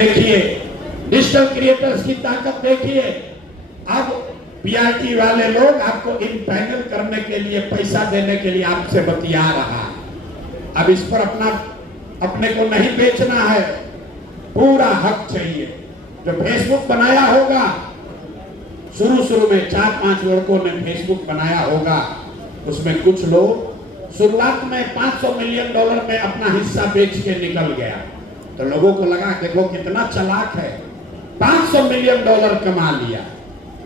देखिए digital creators की ताकत देखिए। अब पीआरटी वाले लोग आपको इन पैनल करने के लिए पैसा देने के लिए आपसे बतिया रहा है। अब इस पर अपने को नहीं बेचना है, पूरा हक चाहिए। जो फेसबुक बनाया होगा, शुरू में 4-5 लड़कों ने फेसबुक बनाया होगा, उसमें कुछ लोग शुरुआत में $500 मिलियन में अपना हिस्सा बेच के निकल गया। तो लोगों को लगा देखो कितना चालाक है, $500 मिलियन कमा लिया।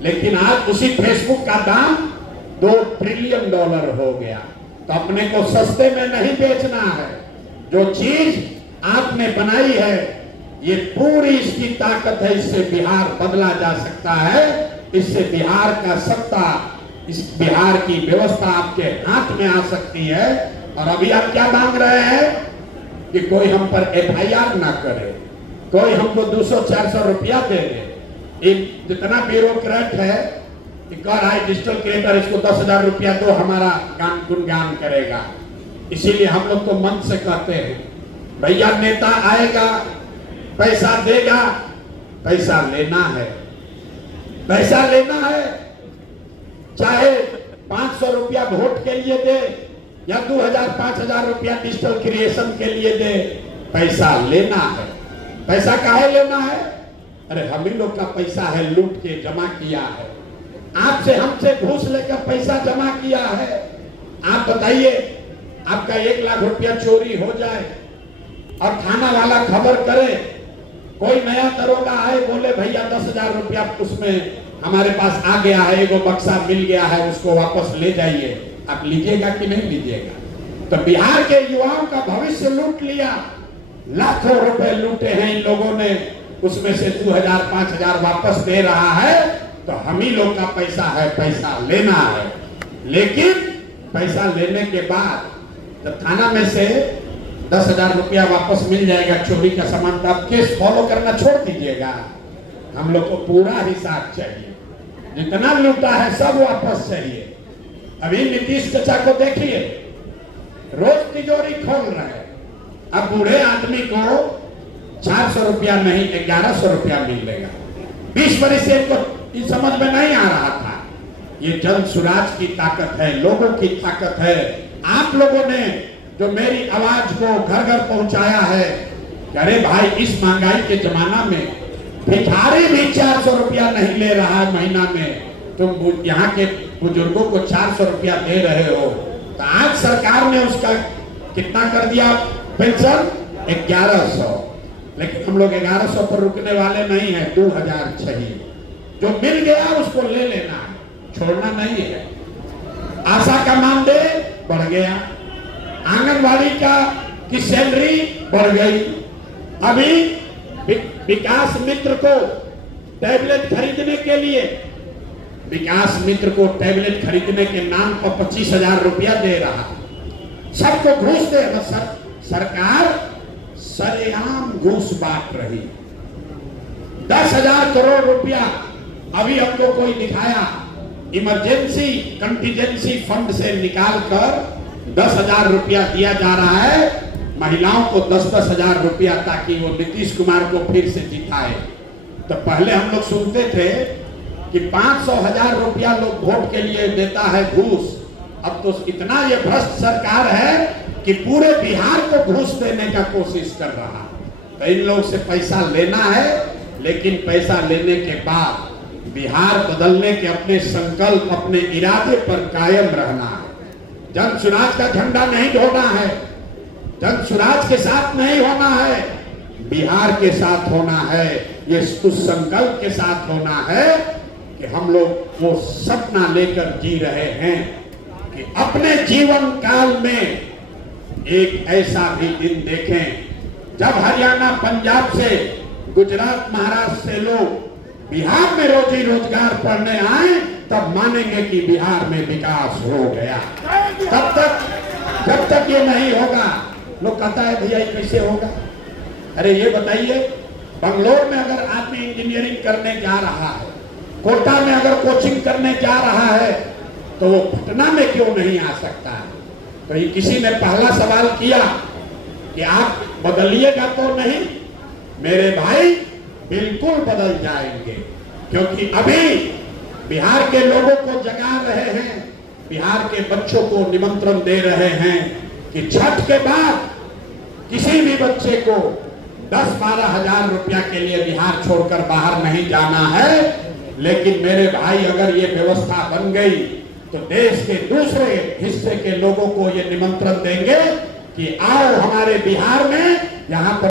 लेकिन आज उसी फेसबुक का दाम $2 ट्रिलियन हो गया। तो अपने को सस्ते में नहीं बेचना है। जो चीज आपने बनाई है, ये पूरी इसकी ताकत है। इससे बिहार बदला जा सकता है, इससे बिहार का सत्ता, इस बिहार की व्यवस्था आपके हाथ में आ सकती है। और अभी आप क्या मांग रहे हैं कि कोई हम पर FIR ना करे, कोई हमको 200-400 रुपया दे दे। एक जितना ब्यूरोक्रेट है कि कह रहा है डिजिटल क्रिएटर, इसको 10,000 रुपया दो, हमारा गुणगान करेगा। इसीलिए हम लोग तो मन से कहते हैं भैया नेता आएगा, पैसा देगा, पैसा लेना है, पैसा लेना है। चाहे 500 रुपया वोट के लिए दे या 2,000-5,000 रुपया डिजिटल क्रिएशन के लिए दे, पैसा लेना है। पैसा काहे लेना है? अरे हम ही लोग का पैसा है, लूट के जमा किया है। आपसे हमसे घूस लेकर पैसा जमा किया है। आप बताइए, आपका 1 लाख रुपया चोरी हो जाए और थाना वाला खबर करे, कोई नया दरोगा आए बोले भैया 10,000 रुपया उसमें हमारे पास आ गया है, एगो बक्सा मिल गया है, उसको वापस ले जाइए, आप लीजिएगा कि नहीं लीजिएगा? तो बिहार के युवाओं का भविष्य लूट लिया, लाखों रुपए लूटे हैं इन लोगों ने, उसमें से 2,000-5,000 वापस दे रहा है। तो हम ही लोग का पैसा है, पैसा लेना है। लेकिन पैसा लेने के बाद जब थाना में से 10,000 रुपया वापस मिल जाएगा चोरी का सामान, तो आप केस फॉलो करना छोड़ दीजिएगा। हम लोग को पूरा हिसाब चाहिए, जितना लूटा है सब वापस चाहिए। अभी नीतीश चाचा को देखिए, रोज तिजोरी खोल रहे हैं। अब बूढ़े आदमी को 400 रुपया नहीं 1,100 रुपया मिलेगा। 20 वर्ष से इनको समझ में नहीं आ रहा था। ये जन सुराज की ताकत है, लोगों की ताकत है। आप लोगों ने जो मेरी आवाज को घर घर पहुंचाया है, अरे भाई इस महंगाई के जमाना में भिखारी भी 400 रुपया नहीं ले रहा है महीना में, तुम यहाँ के बुजुर्गों को 400 रुपया दे रहे हो। तो आज सरकार ने उसका कितना कर दिया पेंशन? 1,100। लेकिन हम लोग 1,100 पर रुकने वाले नहीं है, 2,000 चाहिए। जो मिल गया उसको ले लेना है, छोड़ना नहीं है। आशा का मानदेय बढ़ गया, आंगनवाड़ी की सैलरी बढ़ गई। अभी विकास मित्र को टैबलेट खरीदने के लिए, विकास मित्र को टैबलेट खरीदने के नाम पर 25,000 रुपया दे रहा, सबको घूस दे रहा। सरकार सरेआम घूस बांट रही। 10,000 करोड़ रुपया अभी हमको कोई दिखाया, इमरजेंसी कंटीजेंसी फंड से निकालकर 10,000 रुपया दिया जा रहा है महिलाओं को, 10-10 हजार रुपया, ताकि वो नीतीश कुमार को फिर से जिताए। तो पहले हम लोग सुनते थे कि 500,000 रुपया लोग वोट के लिए देता है घूस। अब तो इतना ये भ्रष्ट सरकार है कि पूरे बिहार को घूस देने का कोशिश कर रहा है। तो इन लोग से पैसा लेना है, लेकिन पैसा लेने के बाद बिहार बदलने के अपने संकल्प, अपने इरादे पर कायम रहना है। जन सुराज का झंडा नहीं ढोना है, जन सुराज के साथ नहीं होना है, बिहार के साथ होना है। ये उस संकल्प के साथ होना है कि हम लोग वो सपना लेकर जी रहे हैं कि अपने जीवन काल में एक ऐसा भी दिन देखें जब हरियाणा, पंजाब से, गुजरात, महाराष्ट्र से लोग बिहार में रोजी रोजगार पढ़ने आए, तब मानेंगे कि बिहार में विकास हो गया। जब तक ये नहीं होगा, लोग कहता है भैया ये कैसे होगा? अरे ये बताइए, बंगलोर में अगर आदमी इंजीनियरिंग करने जा रहा है, कोटा में अगर कोचिंग करने जा रहा है, तो वो पटना में क्यों नहीं आ सकता है? तो ये किसी ने पहला सवाल किया कि आप बदलिएगा तो नहीं? मेरे भाई बिल्कुल बदल जाएंगे, क्योंकि अभी बिहार के लोगों को जगा रहे हैं, बिहार के बच्चों को निमंत्रण दे रहे हैं कि छठ के बाद किसी भी बच्चे को 10-12 हजार रुपया के लिए बिहार छोड़कर बाहर नहीं जाना है। लेकिन मेरे भाई अगर ये व्यवस्था बन गई तो देश के दूसरे हिस्से के लोगों को ये निमंत्रण देंगे कि आओ हमारे बिहार में, यहाँ पर